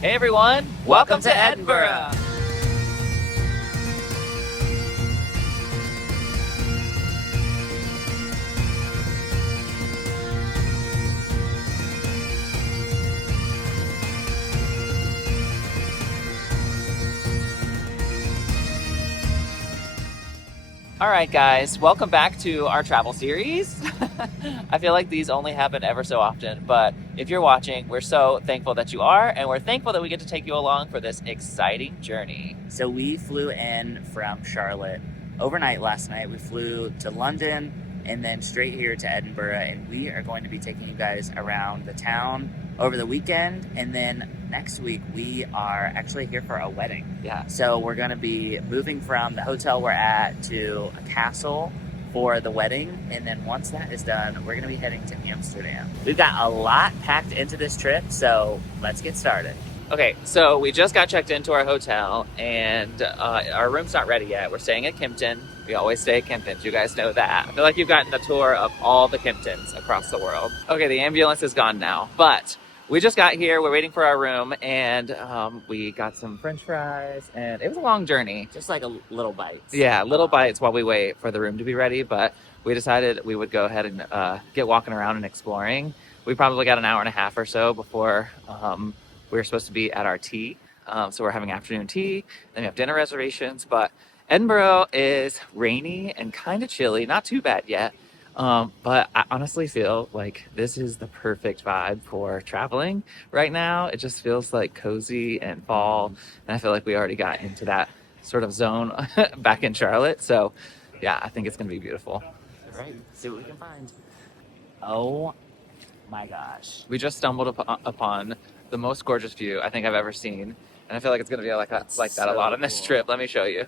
Hey everyone, welcome to Edinburgh. All right, guys, welcome back to our travel series. I feel like these only happen ever so often, but if you're watching, we're so thankful that you are, and we're thankful that we get to take you along for this exciting journey. So we flew in from Charlotte overnight last night. We flew to London and then straight here to Edinburgh, and we are going to be taking you guys around the town over the weekend. And then next week we are actually here for a wedding. Yeah. So we're going to be moving from the hotel we're at to a castle for the wedding, and then once that is done, we're going to be heading to Amsterdam. We've got a lot packed into this trip, so let's get started. Okay, so we just got checked into our hotel, and our room's not ready yet. We're staying at Kimpton. We always stay at Kimptons. You guys know that. I feel like you've gotten a tour of all the Kimptons across the world. Okay, the ambulance is gone now, but we just got here. We're waiting for our room, and we got some French fries, and it was a long journey. Just like a little bites. Yeah, little bites while we wait for the room to be ready, but we decided we would go ahead and get walking around and exploring. We probably got an hour and a half or so before we were supposed to be at our tea. So we're having afternoon tea, then we have dinner reservations, but Edinburgh is rainy and kind of chilly, not too bad yet. But I honestly feel like this is the perfect vibe for traveling right now. It just feels like cozy and fall, and I feel like we already got into that sort of zone back in Charlotte. So yeah, I think it's gonna be beautiful. All right, see what we can find. Oh my gosh. We just stumbled upon the most gorgeous view I think I've ever seen, and I feel like it's gonna be like that a lot on this cool. trip. Let me show you.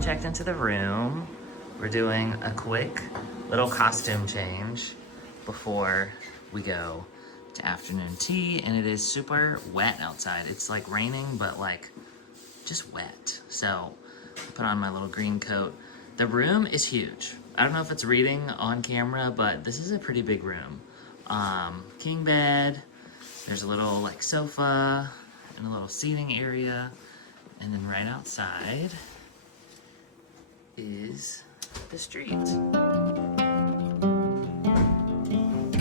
Checked into the room. We're doing a quick little costume change before we go to afternoon tea, and it is super wet outside. It's like raining, but like just wet. So I put on my little green coat. The room is huge. I don't know if it's reading on camera, but this is a pretty big room. King bed, there's a little like sofa and a little seating area, and then right outside is the street.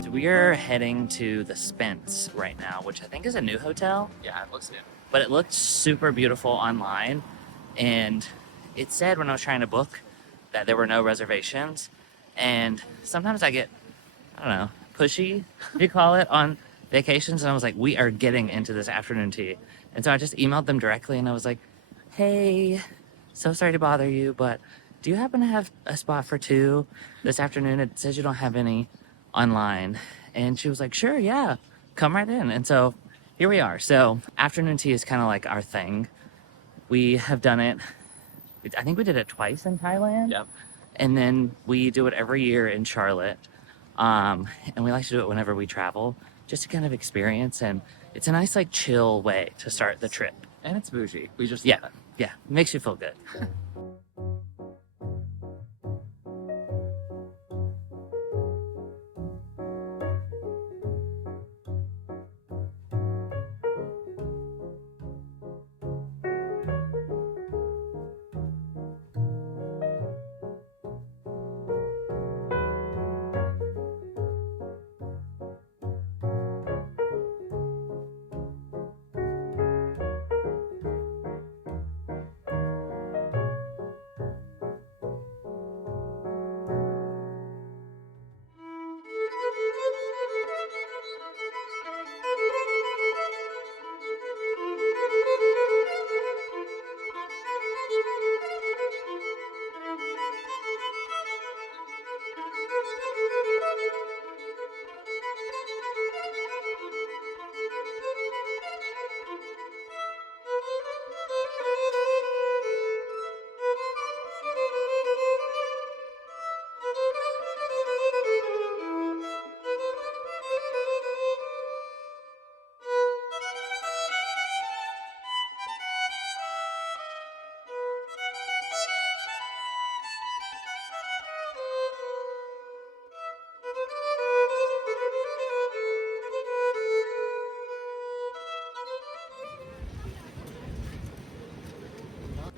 So we are heading to the Spence right now, which I think is a new hotel. Yeah, it looks new. But it looked super beautiful online, and it said when I was trying to book that there were no reservations. And sometimes I get, I don't know, pushy, you call it, on vacations, and I was like, we are getting into this afternoon tea. And so I just emailed them directly, and I was like, hey, so sorry to bother you, but do you happen to have a spot for 2 this afternoon? It says you don't have any online. And she was like, sure, yeah, come right in. And so here we are. So afternoon tea is kind of like our thing. We have done it, I think we did it twice in Thailand. Yep. And then we do it every year in Charlotte. And we like to do it whenever we travel, just to kind of experience. And it's a nice, like, chill way to start the trip. And it's bougie. We just Yeah, yeah, makes you feel good.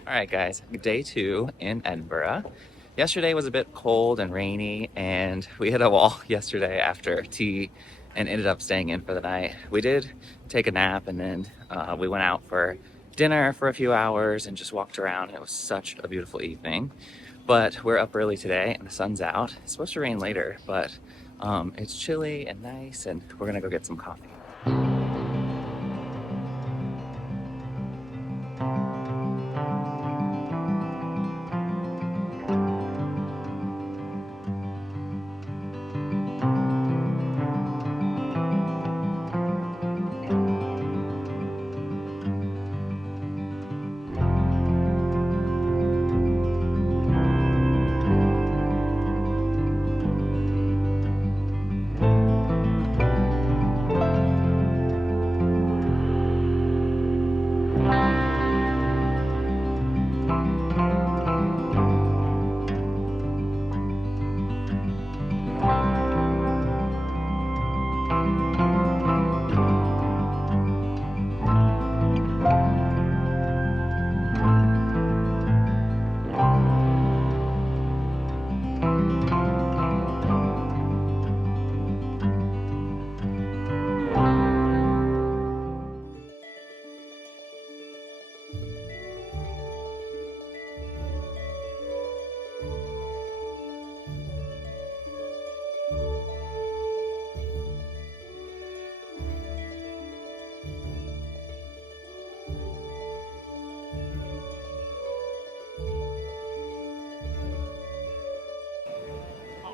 All right, guys, day 2 in Edinburgh. Yesterday was a bit cold and rainy, and we hit a wall yesterday after tea and ended up staying in for the night. We did take a nap, and then we went out for dinner for a few hours and just walked around. It was such a beautiful evening. But we're up early today, and the sun's out. It's supposed to rain later, but it's chilly and nice, and we're gonna go get some coffee.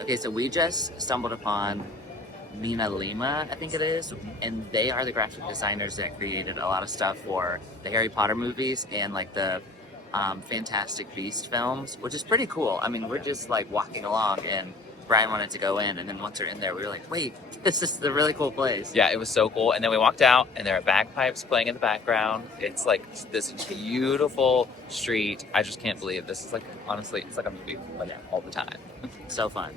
Okay, so we just stumbled upon Mina Lima, I think it is, and they are the graphic designers that created a lot of stuff for the Harry Potter movies and like the Fantastic Beast films, which is pretty cool. I mean, we're just like walking along, and Brian wanted to go in, and then once we're in there, we were like, wait, this is the really cool place. Yeah, it was so cool. And then we walked out, and there are bagpipes playing in the background. It's like this beautiful street. I just can't believe this is like, honestly, it's like a movie like, all the time. So fun.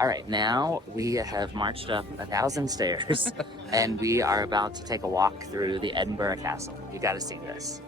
All right, now we have marched up 1,000 stairs and we are about to take a walk through the Edinburgh Castle. You got to see this.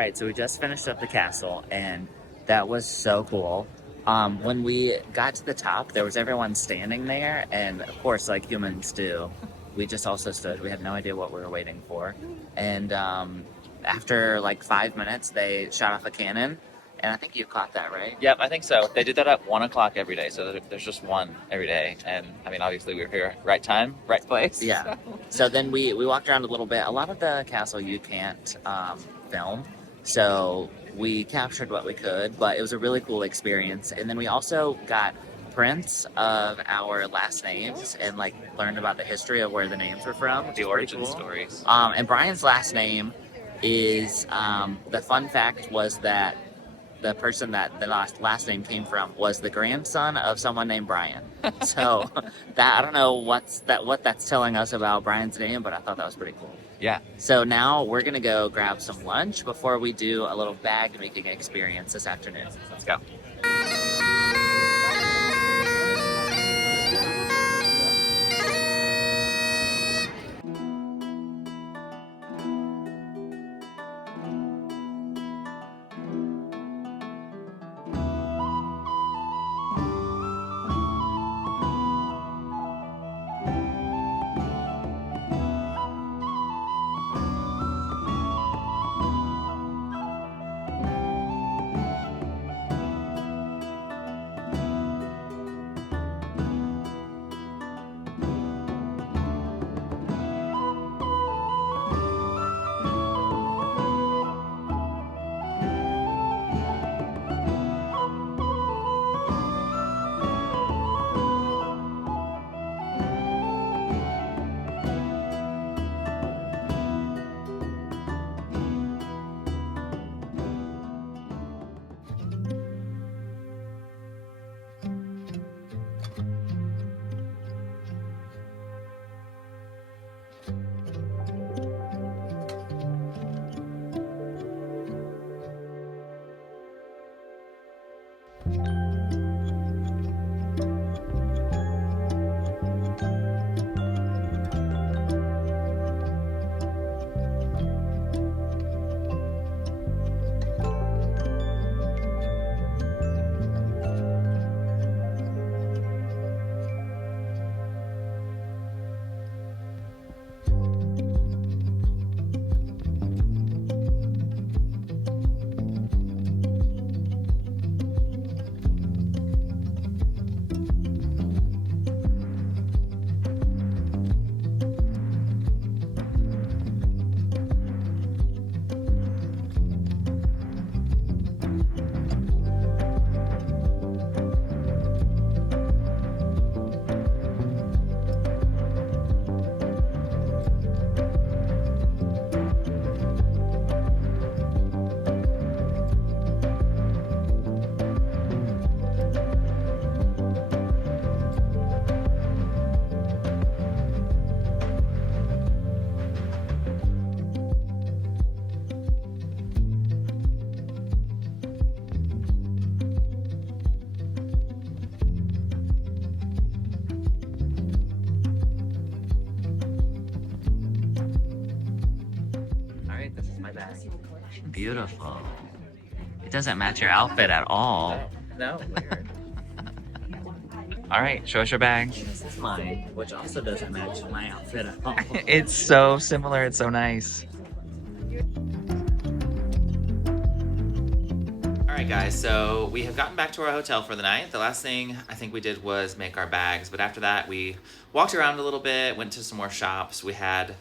right, so we just finished up the castle, and that was so cool. When we got to the top, there was everyone standing there, and of course, like humans do, we just also stood. We had no idea what we were waiting for. And after like 5 minutes, they shot off a cannon, and I think you caught that, right? Yep, I think so. They did that at 1 o'clock every day, so there's just one every day. And I mean, obviously, we were here, right time, right place. Yeah. So then we walked around a little bit. A lot of the castle you can't film, so we captured what we could, but it was a really cool experience. And then we also got prints of our last names and like learned about the history of where the names were from. Which The is pretty origin cool. stories. And Brian's last name is the fun fact was that the person that the last name came from was the grandson of someone named Brian. So that I don't know what that's telling us about Brian's name, but I thought that was pretty cool. Yeah. So now we're gonna go grab some lunch before we do a little bag making experience this afternoon. Let's go. Beautiful. It doesn't match your outfit at all. No, weird. All right, show us your bag. This is mine, which also doesn't match my outfit at all. It's so similar. It's so nice. All right, guys, so we have gotten back to our hotel for the night. The last thing I think we did was make our bags, but after that we walked around a little bit, went to some more shops. We had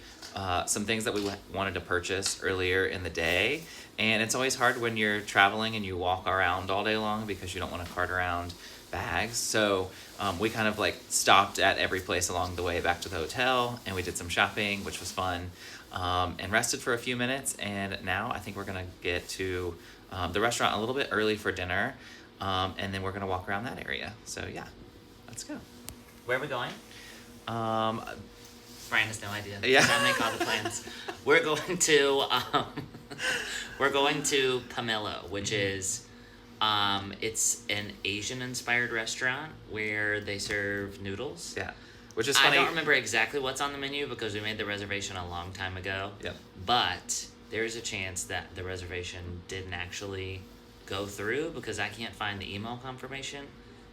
some things that we wanted to purchase earlier in the day, and it's always hard when you're traveling and you walk around all day long because you don't want to cart around bags. So we kind of like stopped at every place along the way back to the hotel, and we did some shopping, which was fun, and rested for a few minutes. And now I think we're gonna get to the restaurant a little bit early for dinner, and then we're gonna walk around that area. So yeah, let's go. Where are we going? Brian has no idea. Yeah. I make all the plans. We're going to Pomelo, which is it's an Asian-inspired restaurant where they serve noodles. Yeah, which is funny. I don't remember exactly what's on the menu because we made the reservation a long time ago. Yep. But there is a chance that the reservation didn't actually go through because I can't find the email confirmation.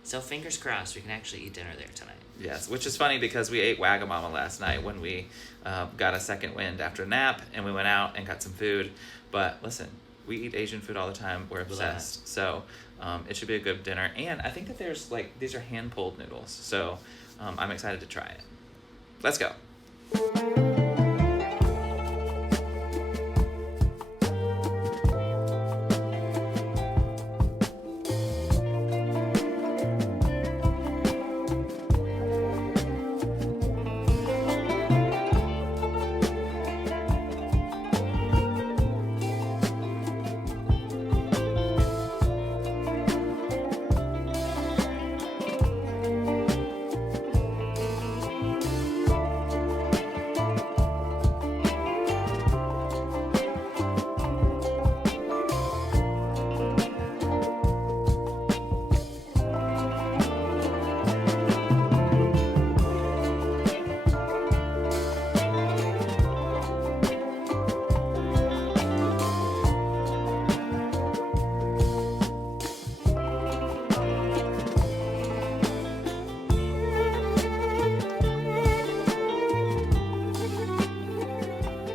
So fingers crossed we can actually eat dinner there tonight. Yes, which is funny because we ate Wagamama last night when we got a second wind after a nap, and we went out and got some food. But listen, we eat Asian food all the time. We're obsessed. So it should be a good dinner. And I think that there's these are hand-pulled noodles. So I'm excited to try it. Let's go.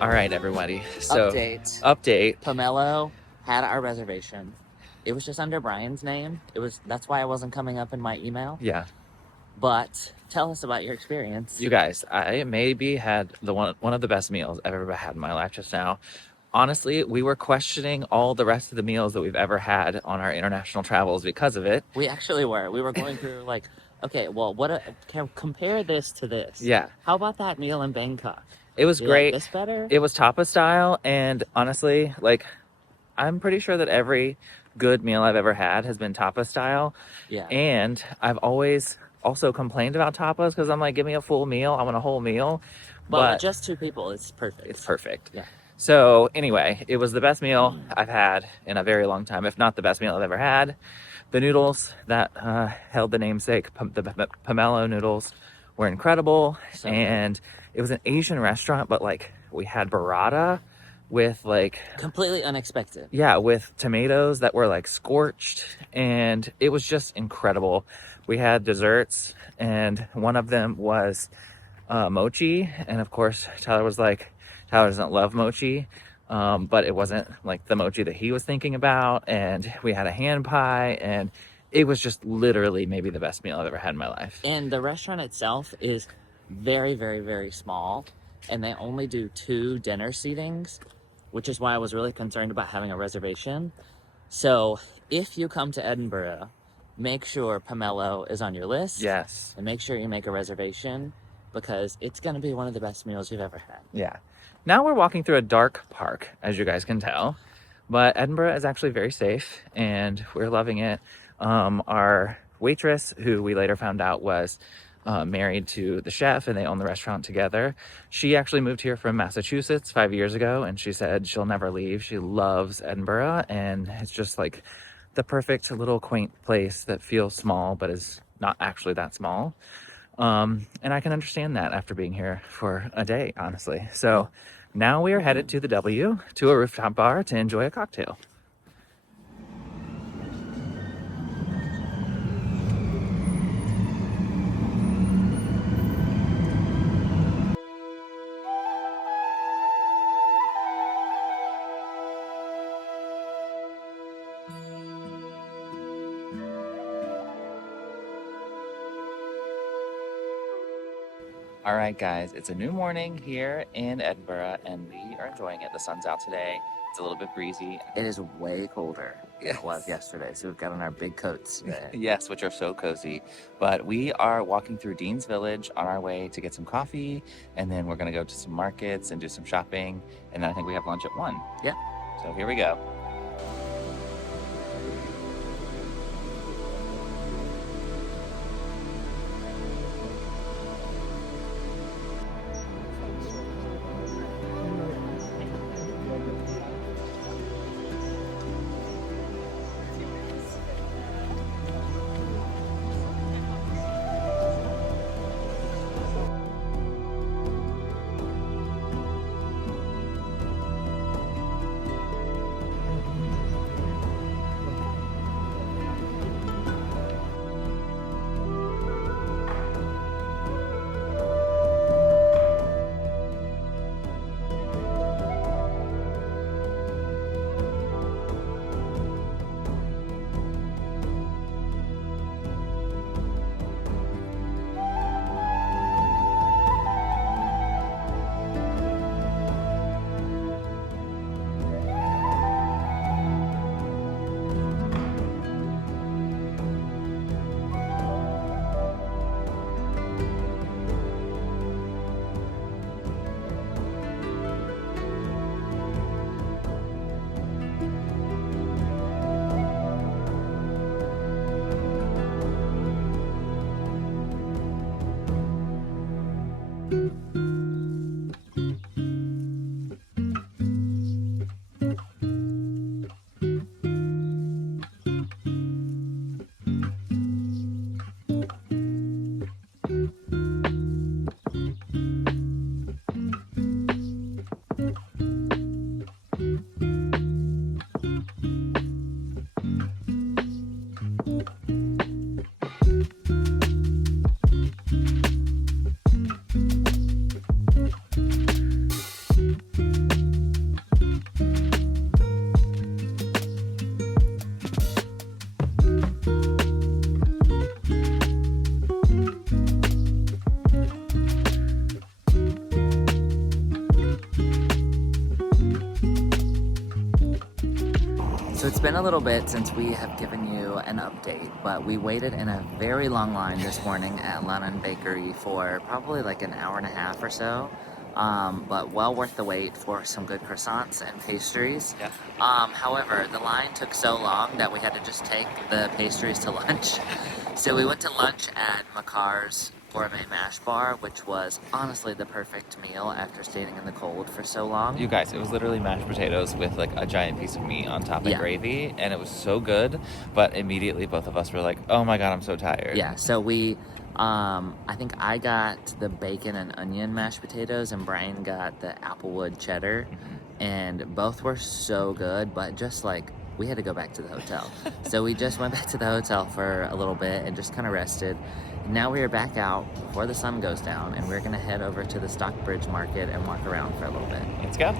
All right, everybody. So update. Pomelo had our reservation. It was just under Brian's name. That's why I wasn't coming up in my email. Yeah. But tell us about your experience. You guys, I maybe had one of the best meals I've ever had in my life just now. Honestly, we were questioning all the rest of the meals that we've ever had on our international travels because of it. We actually were. We were going through like, okay, well, compare this to this. Yeah. How about that meal in Bangkok? It was great. Like this better? It was tapa style, and honestly, like, I'm pretty sure that every good meal I've ever had has been tapa style. Yeah. And I've always also complained about tapas because I'm like, give me a full meal. I want a whole meal. But with just two people, it's perfect. It's perfect. Yeah. So anyway, it was the best meal I've had in a very long time, if not the best meal I've ever had. The noodles that held the namesake, the Pomelo noodles, were incredible. So and it was an Asian restaurant, but like we had burrata with like completely unexpected. Yeah, with tomatoes that were like scorched, and it was just incredible. We had desserts, and one of them was mochi, and of course Tyler was like, Tyler doesn't love mochi, but it wasn't like the mochi that he was thinking about. And we had a hand pie, and it was just literally maybe the best meal I've ever had in my life. And the restaurant itself is very, very, very small, and they only do 2 dinner seatings, which is why I was really concerned about having a reservation. So if you come to Edinburgh, make sure Pomelo is on your list. Yes. And make sure you make a reservation, because it's going to be one of the best meals you've ever had. Yeah. Now we're walking through a dark park, as you guys can tell, but Edinburgh is actually very safe, and we're loving it. Our waitress, who we later found out was married to the chef, and they own the restaurant together. She actually moved here from Massachusetts 5 years ago, and she said she'll never leave. She loves Edinburgh, and it's just like the perfect little quaint place that feels small but is not actually that small. And I can understand that after being here for a day, honestly. So now we are headed to the W, to a rooftop bar to enjoy a cocktail. All right, guys, it's a new morning here in Edinburgh, and we are enjoying it. The sun's out today. It's a little bit breezy. It is way colder than it was yesterday, so we've got on our big coats today. Yes, which are so cozy. But we are walking through Dean's Village on our way to get some coffee, and then we're going to go to some markets and do some shopping, and then I think we have lunch at 1. Yeah. So here we go. So it's been a little bit since we have given you an update, but we waited in a very long line this morning at London Bakery for probably like an hour and a half or so. But well worth the wait for some good croissants and pastries. Yeah. However, the line took so long that we had to just take the pastries to lunch. So we went to lunch at Makar's Gourmet Mash Bar, which was honestly the perfect meal after standing in the cold for so long. You guys, it was literally mashed potatoes with like a giant piece of meat on top of Yeah. gravy, and it was so good. But immediately, both of us were like, "Oh my god, I'm so tired." Yeah, so we, I think I got the bacon and onion mashed potatoes, and Brian got the applewood cheddar, and both were so good, but just like, we had to go back to the hotel. So we just went back to the hotel for a little bit and just kind of rested. Now we are back out before the sun goes down, and we're gonna head over to the Stockbridge Market and walk around for a little bit. Let's go.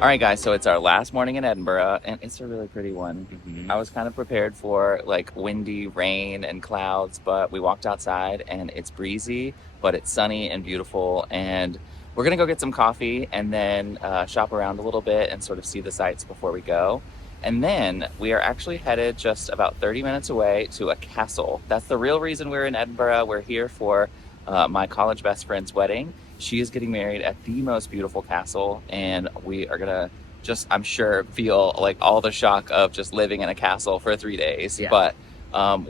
All right, guys, so it's our last morning in Edinburgh, and it's a really pretty one. Mhm. I was kind of prepared for like windy rain and clouds, but we walked outside and it's breezy, but it's sunny and beautiful. And we're gonna go get some coffee and then shop around a little bit and sort of see the sights before we go. And then we are actually headed just about 30 minutes away to a castle. That's the real reason we're in Edinburgh. We're here for my college best friend's wedding. She is getting married at the most beautiful castle, and we are gonna just, I'm sure, feel like all the shock of just living in a castle for 3 days. Yeah. But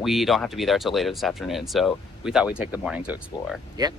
we don't have to be there till later this afternoon, so we thought we'd take the morning to explore. Yep.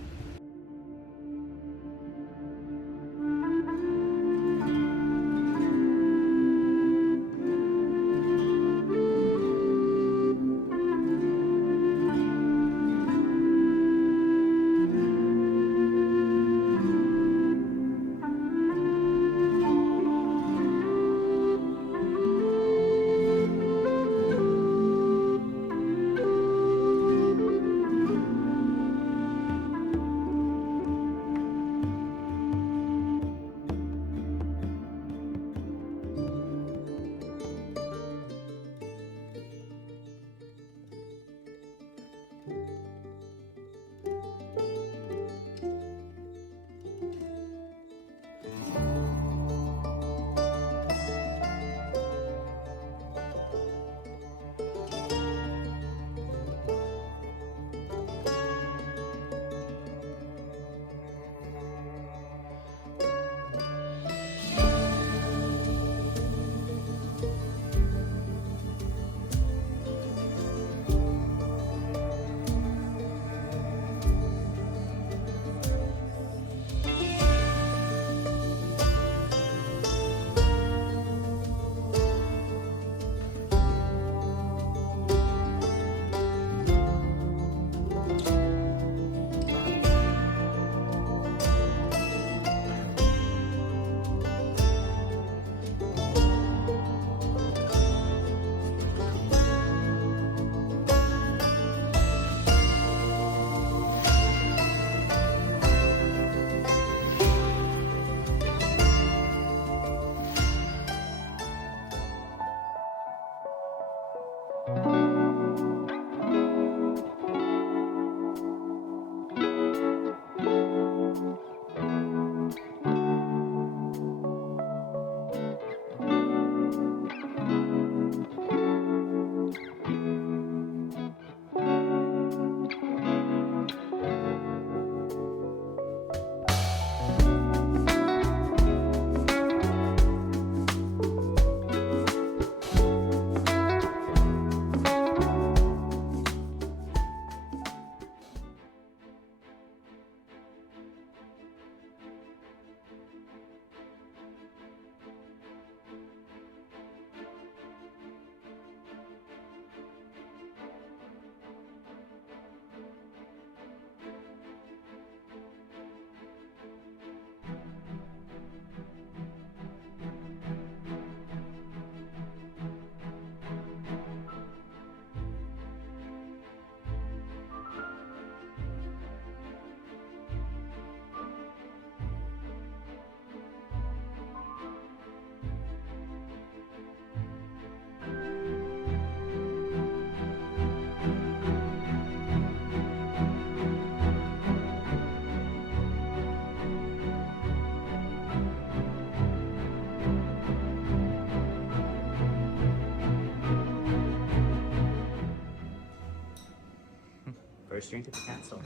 First drink at the castle.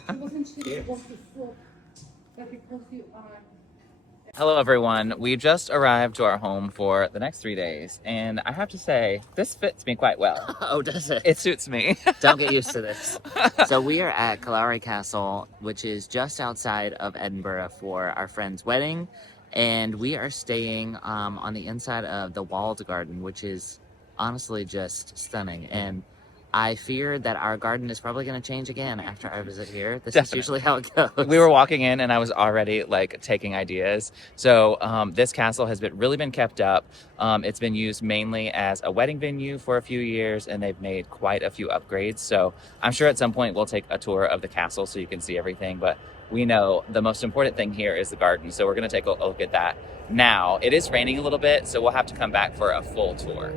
Hello, everyone. We just arrived to our home for the next 3 days, and I have to say, this fits me quite well. Oh, does it? It suits me. Don't get used to this. So we are at Carlowrie Castle, which is just outside of Edinburgh for our friend's wedding. And we are staying on the inside of the walled garden, which is honestly just stunning. And I fear that our garden is probably going to change again after our visit here. This Definitely. is usually how it goes. We were walking in and I was already like taking ideas. So this castle has really been kept up. It's been used mainly as a wedding venue for a few years, and they've made quite a few upgrades. So I'm sure at some point we'll take a tour of the castle so you can see everything. But we know the most important thing here is the garden. So we're going to take a look at that now. It is raining a little bit, so we'll have to come back for a full tour.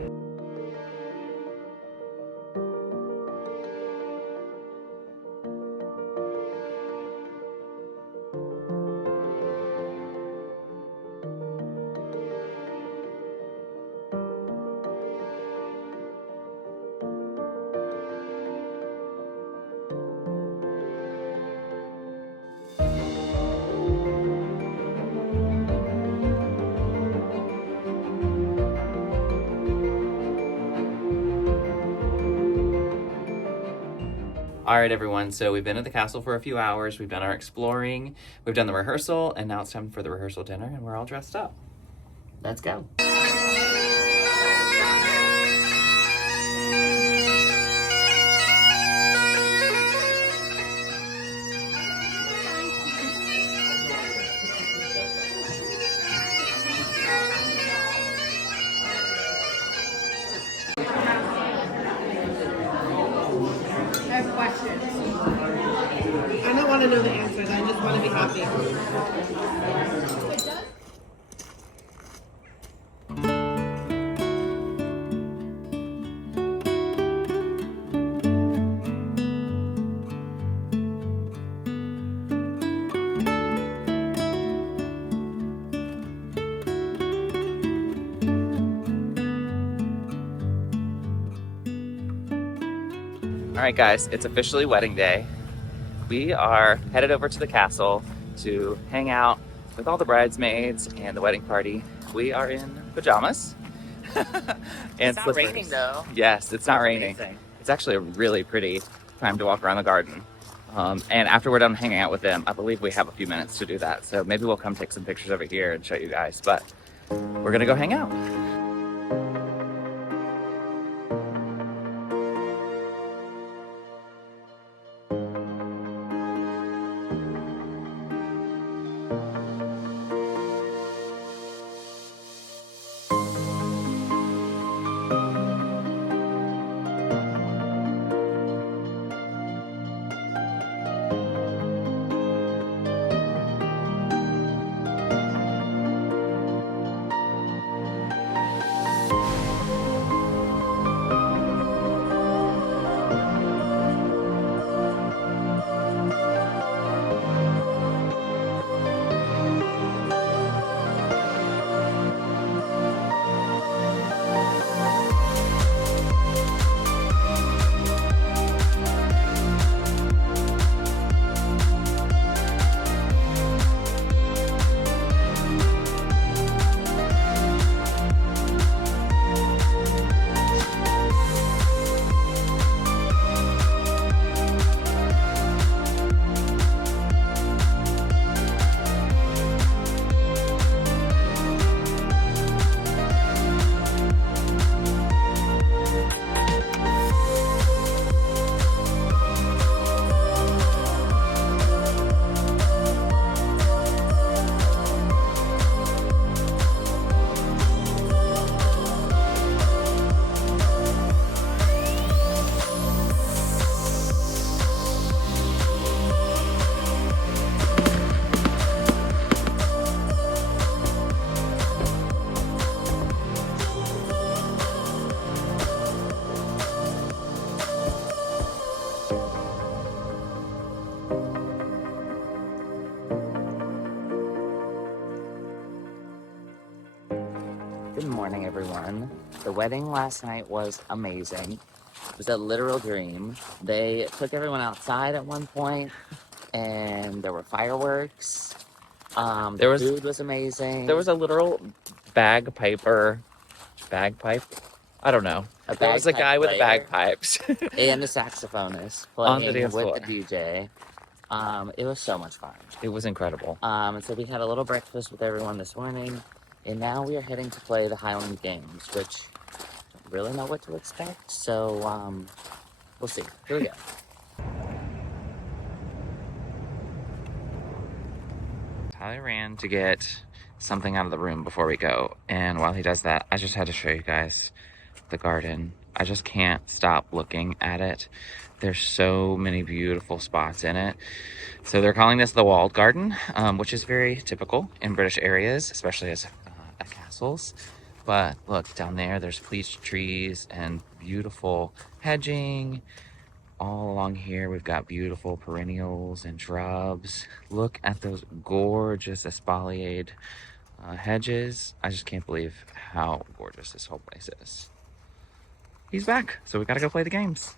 All right, everyone, so we've been at the castle for a few hours. We've done our exploring, we've done the rehearsal, and now it's time for the rehearsal dinner, and we're all dressed up. Let's go. I have questions. I don't want to know the answers. I just want to be happy. All right, guys, it's officially wedding day. We are headed over to the castle to hang out with all the bridesmaids and the wedding party. We are in pajamas and It's not slippers. raining though. Yes, it's not raining. Amazing. It's actually a really pretty time to walk around the garden. And after we're done hanging out with them, I believe we have a few minutes to do that. So maybe we'll come take some pictures over here and show you guys. But we're gonna go hang out. Good morning, everyone. The wedding last night was amazing. It was a literal dream. They took everyone outside at one point, and there were fireworks. There was- Food was amazing. There was a literal bagpipe. I don't know. There was a bagpipe guy with player bagpipes. and a saxophonist On the playing dance with floor. the DJ. It was so much fun. It was incredible. And so we had a little breakfast with everyone this morning, and now we are heading to play the Highland games, which I don't really know what to expect. So We'll see. Here we go. Tyler ran to get something out of the room before we go, and while he does that, I just had to show you guys the garden. I just can't stop looking at it. There's so many beautiful spots in it. So they're calling this the walled garden, which is very typical in British areas, especially as at castles. But look, down there, there's peach trees and beautiful hedging. All along here, we've got beautiful perennials and shrubs. Look at those gorgeous espaliered hedges. I just can't believe how gorgeous this whole place is. He's back, so we gotta go play the games.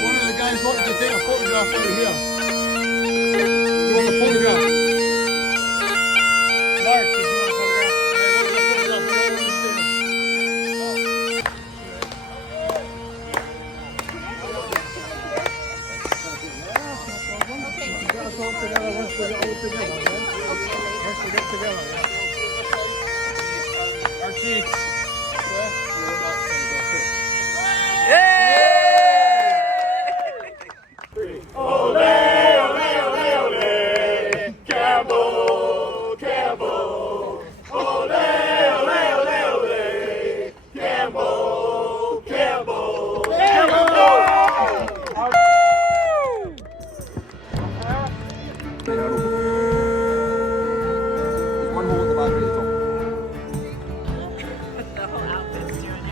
One of the guys wanted to take a photograph over here. You want a photograph? Mark, did you want a photograph? Yeah, I want a photograph. That's all together once we get all together. Once we get together. Our cheeks.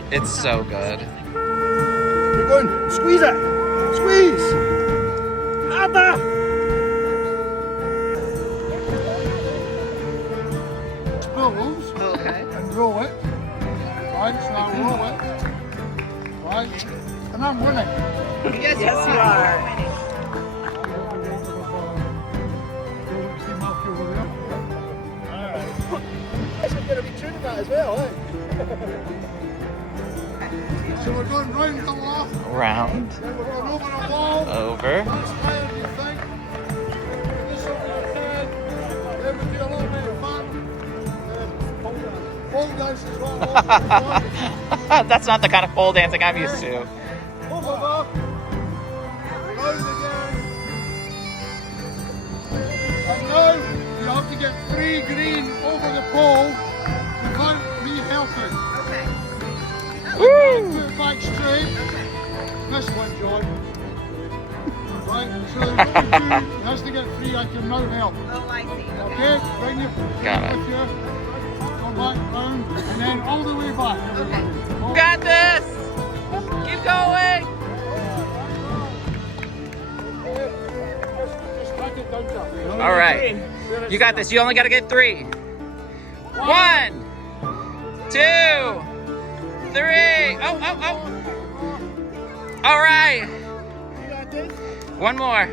It's so good. Keep going. Squeeze it. Squeeze. Harder. Spills. Okay. And roll it. Right, so now roll it. Right. And I'm winning. Yes, you are. This is going to be tuning that as well, eh? So we're going round the loft, Round. then we're going over the wall. Over. That's higher than you think. This over your head. Then we do a little bit of fun. Pole dance is what I'm That's not the kind of pole dancing I'm used to. Over there. Round again. And now you have to get 3 green over the pole without me helping. Okay. Put it back straight. This one, John. Right, so there's only 2. He has to get 3. I can now help. Oh, I see. Okay, bring your Got it. with you. Go back round, and then all the way back. Okay. Got this! Keep going! Just back it down, John. All right. You got this. You only got to get 3. 1, 2, 3. Oh. All right. You got this? One more.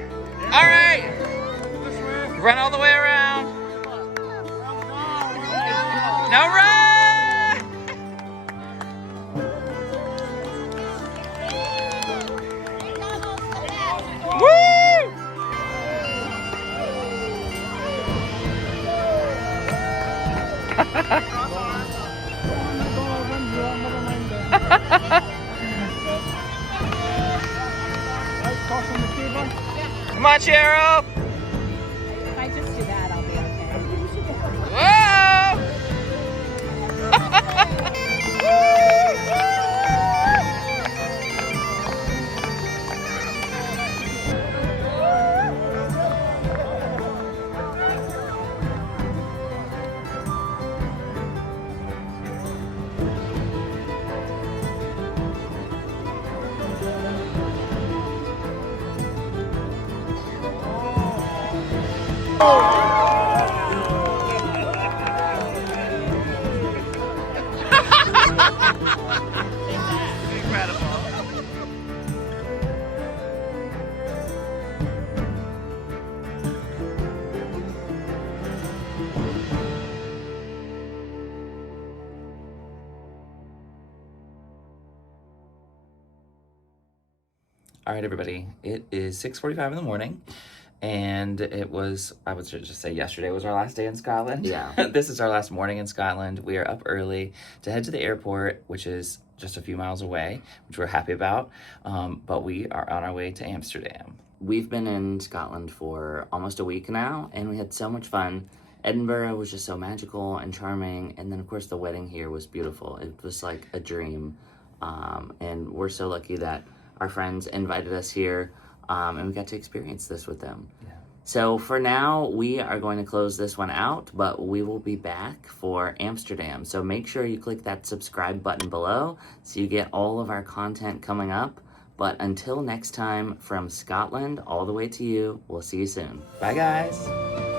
All right. This way. Run all the way around. Well done. Now run! Woo! Come on, Cheryl. If I just do that, I'll be okay. Incredible. All right, everybody. It is 6:45 in the morning, and it was, I would just say yesterday was our last day in Scotland. Yeah. This is our last morning in Scotland. We are up early to head to the airport, which is just a few miles away, which we're happy about, but we are on our way to Amsterdam. We've been in Scotland for almost a week now, and we had so much fun. Edinburgh was just so magical and charming, and then of course the wedding here was beautiful. It was like a dream, and we're so lucky that our friends invited us here, and we got to experience this with them. Yeah. So for now, we are going to close this one out, but we will be back for Amsterdam. So make sure you click that subscribe button below so you get all of our content coming up. But until next time, from Scotland all the way to you, we'll see you soon. Bye, guys.